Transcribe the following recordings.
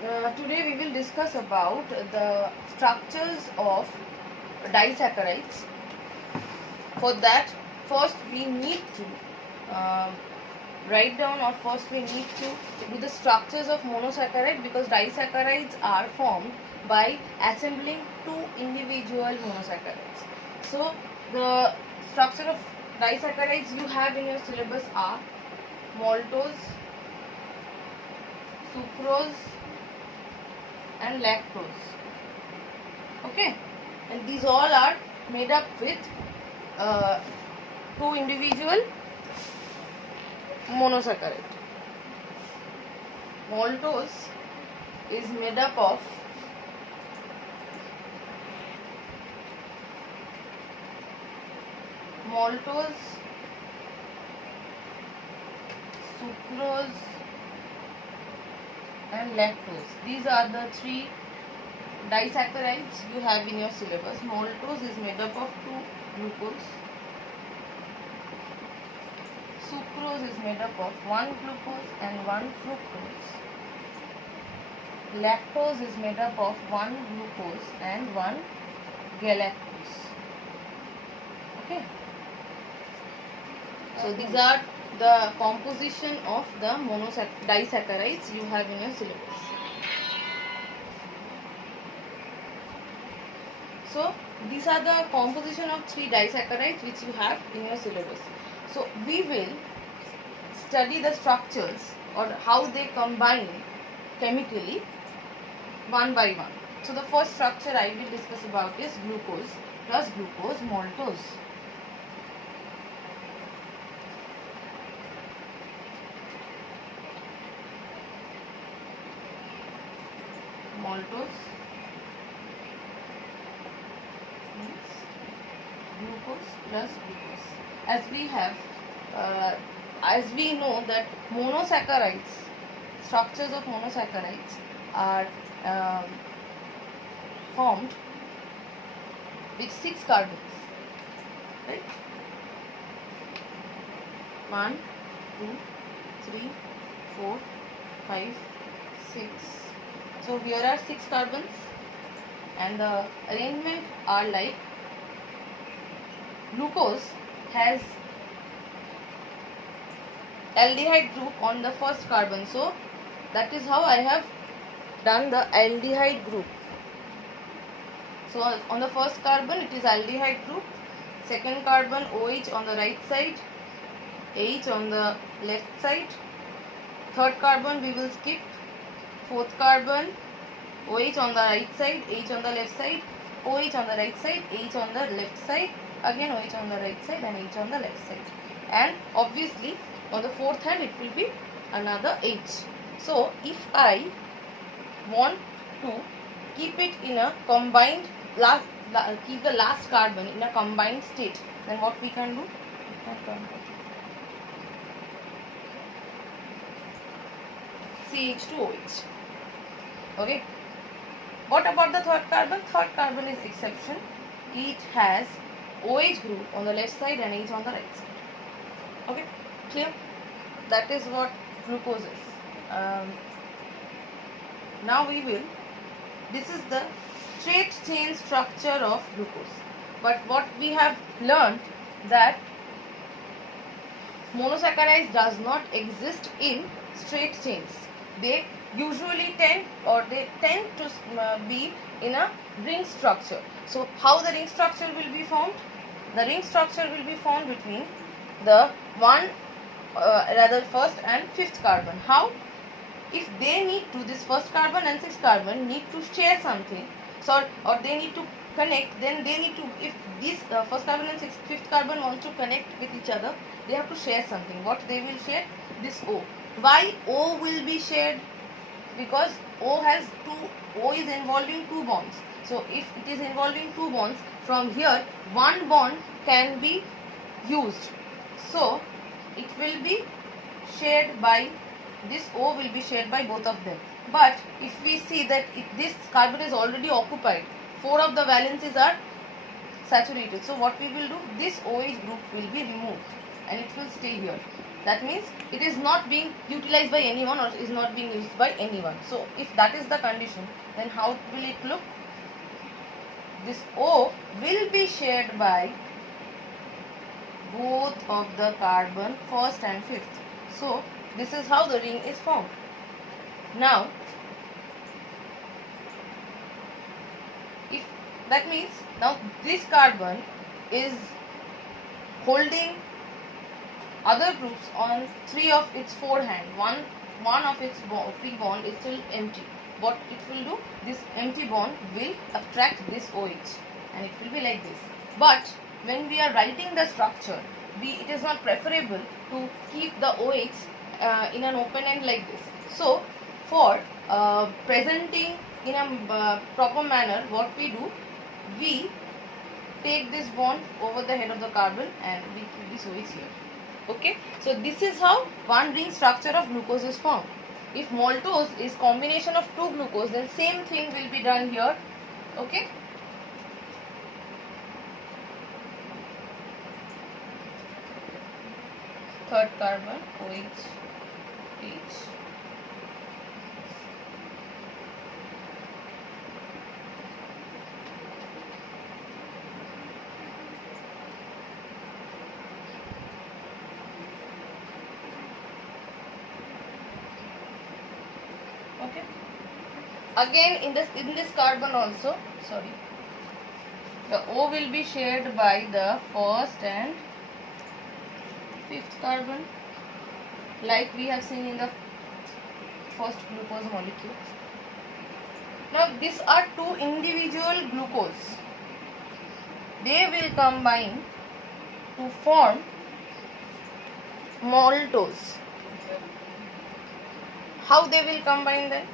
Today we will discuss about the structures of disaccharides. For that, first we need to write down, or first we need to do the structures of monosaccharide, because disaccharides are formed by assembling two individual monosaccharides. So the structure of disaccharides you have in your syllabus are maltose, sucrose and lactose. Okay, and these all are made up with two individual monosaccharide. Maltose is made up of maltose, sucrose and lactose. These are the three disaccharides you have in your syllabus. Maltose is made up of two glucose. Sucrose is made up of one glucose and one fructose. Lactose is made up of one glucose and one galactose. Okay. So these are the composition of the disaccharides you have in your syllabus. So these are the composition of three disaccharides which you have in your syllabus. So we will study the structures or how they combine chemically one by one. So the first structure I will discuss about is glucose plus glucose maltose. Maltose means glucose plus glucose. As we know that monosaccharides, structures of monosaccharides are formed with 6 carbons, right? 1, 2, 3, 4, 5, 6. So here are 6 carbons, and the arrangement are like glucose has aldehyde group on the first carbon. So that is how I have done the aldehyde group. So on the first carbon it is aldehyde group, second carbon OH on the right side, H on the left side, third carbon we will skip, fourth carbon OH on the right side, H on the left side, OH on the right side, H on the left side, again OH on the right side and H on the left side, and obviously on the fourth hand it will be another H. So if I want to keep it in a combined keep the last carbon in a combined state, then what we can do? CH2OH. Okay. What about the third carbon? Third carbon is exception. It has OH group on the left side and H on the right side. Okay, clear? That is what glucose is. Now this is the straight chain structure of glucose. But what we have learned that monosaccharides does not exist in straight chains. They usually tend to be in a ring structure. So how the ring structure will be formed? The ring structure will be formed between the first and fifth carbon. How? If they need to, this first carbon and sixth carbon need to share something, so or they need to connect, then they need to, if this first carbon and fifth carbon wants to connect with each other, they have to share something. What they will share? This O. Why O will be shared? Because O is involving two bonds. So if it is involving two bonds, from here one bond can be used. So it will be shared by, this O will be shared by both of them. But if we see that this carbon is already occupied, 4 of the valences are saturated. So what we will do, this OH group will be removed and it will stay here. That means it is not being utilized by anyone or is not being used by anyone. So if that is the condition, then how will it look? This O will be shared by both of the carbon first and fifth. So this is how the ring is formed. Now if that means now this carbon is holding other groups on 3 of its 4 hand. One of its free bond is still empty. What it will do? This empty bond will attract this OH and it will be like this. But when we are writing the structure, it is not preferable to keep the OH in an open end like this. So for presenting in a proper manner, what we do, we take this bond over the head of the carbon and we keep this OH here. Okay, so this is how one ring structure of glucose is formed. If maltose is combination of 2 glucose, then same thing will be done here. Okay. Third carbon OH, H. Okay. Again in this carbon also, sorry, the O will be shared by the first and fifth carbon, like we have seen in the first glucose molecule. Now these are 2 individual glucose. They will combine to form maltose. How they will combine then?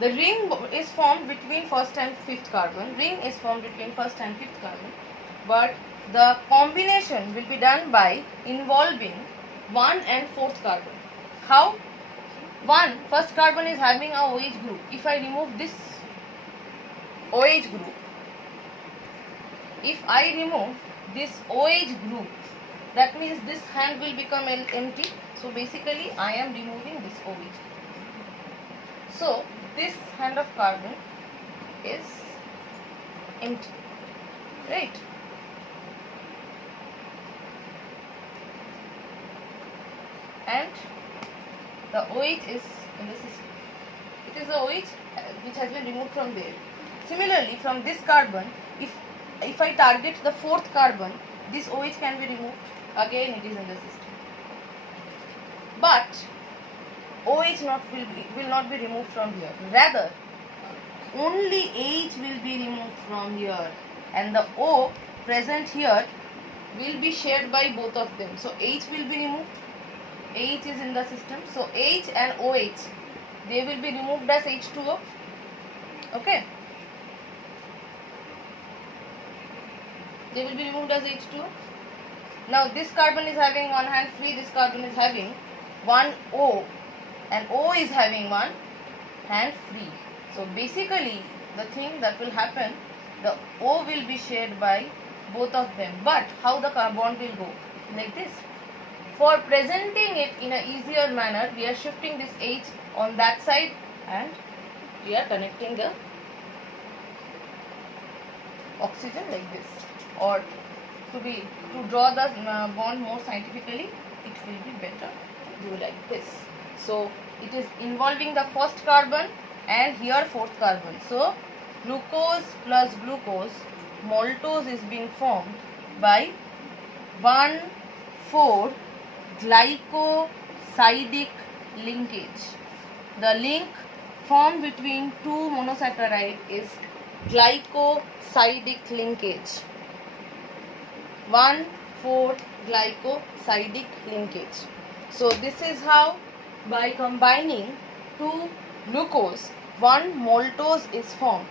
The ring is formed between first and fifth carbon. Ring is formed between first and fifth carbon. But the combination will be done by involving 1 and 4th carbon. How? First carbon is having a OH group. If I remove this OH group, if I remove this OH group, that means this hand will become empty. So basically I am removing this OH. So this hand of carbon is empty, right? And the OH is in the system. It is the OH which has been removed from there. Similarly, from this carbon, if I target the 4th carbon, this OH can be removed. Again it is in the system. But OH will not be removed from here. Rather, only H will be removed from here, and the O present here will be shared by both of them. So H will be removed. H is in the system. So H and OH, they will be removed as H2O. Okay. They will be removed as H2O. Now this carbon is having one hand free, this carbon is having one O, and O is having one hand free. So basically the thing that will happen, the O will be shared by both of them. But how the bond will go? Like this. For presenting it in an easier manner, we are shifting this H on that side and we are connecting the oxygen like this. Or to draw the bond more scientifically, it will be better to do like this. So it is involving the first carbon and here 4th carbon. So glucose plus glucose, maltose is being formed by 1,4 glycosidic linkage. The link formed between 2 monosaccharide is glycosidic linkage. 1,4 glycosidic linkage. So this is how, by combining 2 glucose, 1 maltose is formed.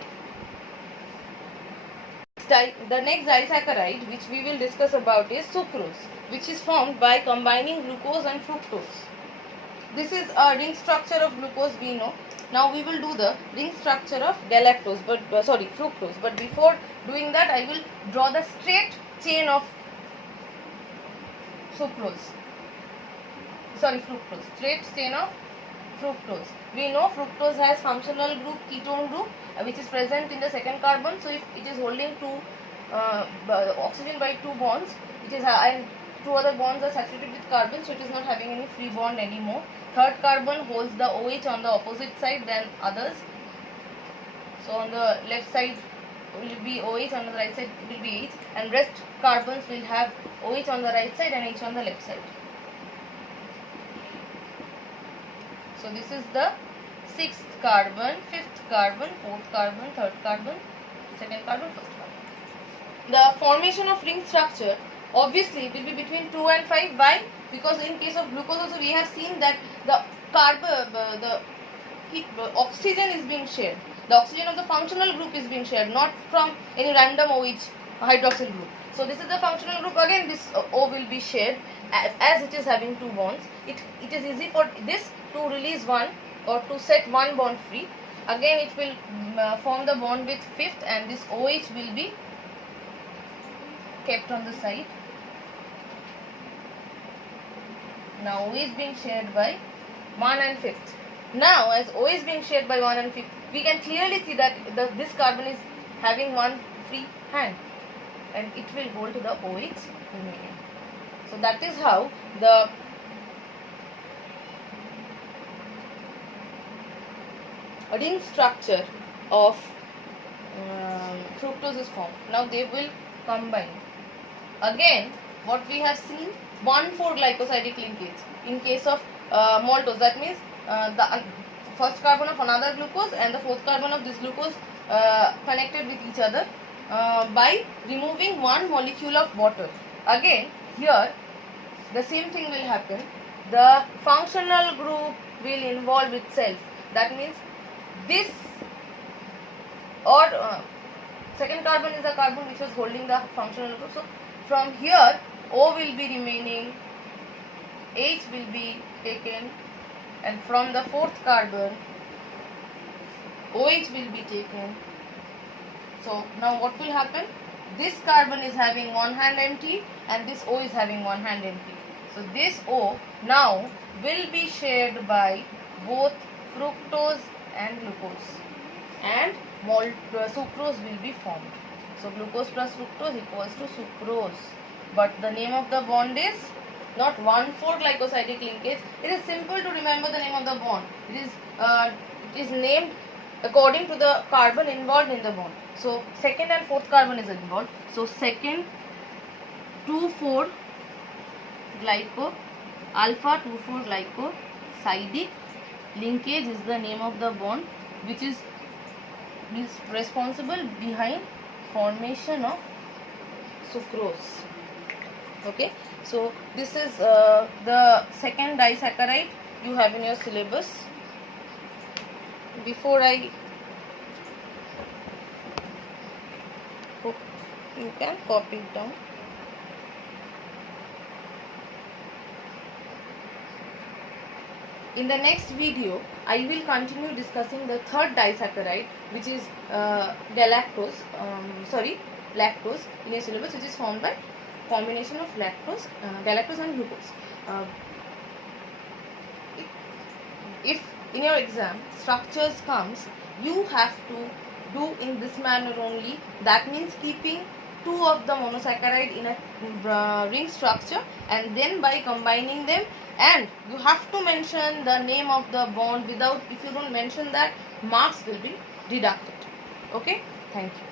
The next disaccharide which we will discuss about is sucrose, which is formed by combining glucose and fructose. This is a ring structure of glucose, we know. Now we will do the ring structure of fructose. But before doing that, I will draw the straight chain of sucrose. Sorry, fructose. Straight chain of fructose. We know fructose has functional group ketone group which is present in the second carbon. So if it is holding two oxygen by two bonds, it is and two other bonds are saturated with carbon, so it is not having any free bond anymore. Third carbon holds the OH on the opposite side than others. So on the left side will be OH, on the right side will be H, and rest carbons will have OH on the right side and H on the left side. So this is the sixth carbon, fifth carbon, fourth carbon, third carbon, second carbon, first carbon. The formation of ring structure obviously will be between 2 and 5. Why? Because in case of glucose also we have seen that the oxygen is being shared. The oxygen of the functional group is being shared, not from any random OH hydroxyl group. So this is the functional group. Again, this O will be shared as it is having two bonds. It is easy for this to release one or to set one bond free. Again, it will form the bond with fifth, and this OH will be kept on the side. Now O is being shared by 1 and 5th. Now as O is being shared by 1 and 5th, we can clearly see that this carbon is having one free hand and it will hold to the OH remaining. So that is how the ring structure of fructose is formed. Now they will combine. Again, what we have seen, 1,4 glycosidic linkage in case of maltose. That means the first carbon of another glucose and the fourth carbon of this glucose connected with each other by removing one molecule of water. Again, here the same thing will happen. The functional group will involve itself. That means this or second carbon is the carbon which was holding the functional group. So from here O will be remaining, H will be taken, and from the fourth carbon OH will be taken. So now what will happen? This carbon is having one hand empty and this O is having one hand empty. So this O now will be shared by both fructose and glucose, and sucrose will be formed. So glucose plus fructose equals to sucrose. But the name of the bond is not 1,4 glycosidic linkage. It is simple to remember the name of the bond. It is named according to the carbon involved in the bond. So second and fourth carbon is involved. So second 2,4 glyco alpha 2,4 glycosidic linkage is the name of the bond which is responsible behind formation of sucrose. Okay, so this is the second disaccharide you have in your syllabus. Before I hope you can copy it down. In the next video, I will continue discussing the third disaccharide, which is lactose in your syllabus, which is formed by combination of galactose and glucose. If in your exam structures comes, you have to do in this manner only. That means keeping two of the monosaccharide in a ring structure, and then by combining them, and you have to mention the name of the bond. If you don't mention that, marks will be deducted. Okay, thank you.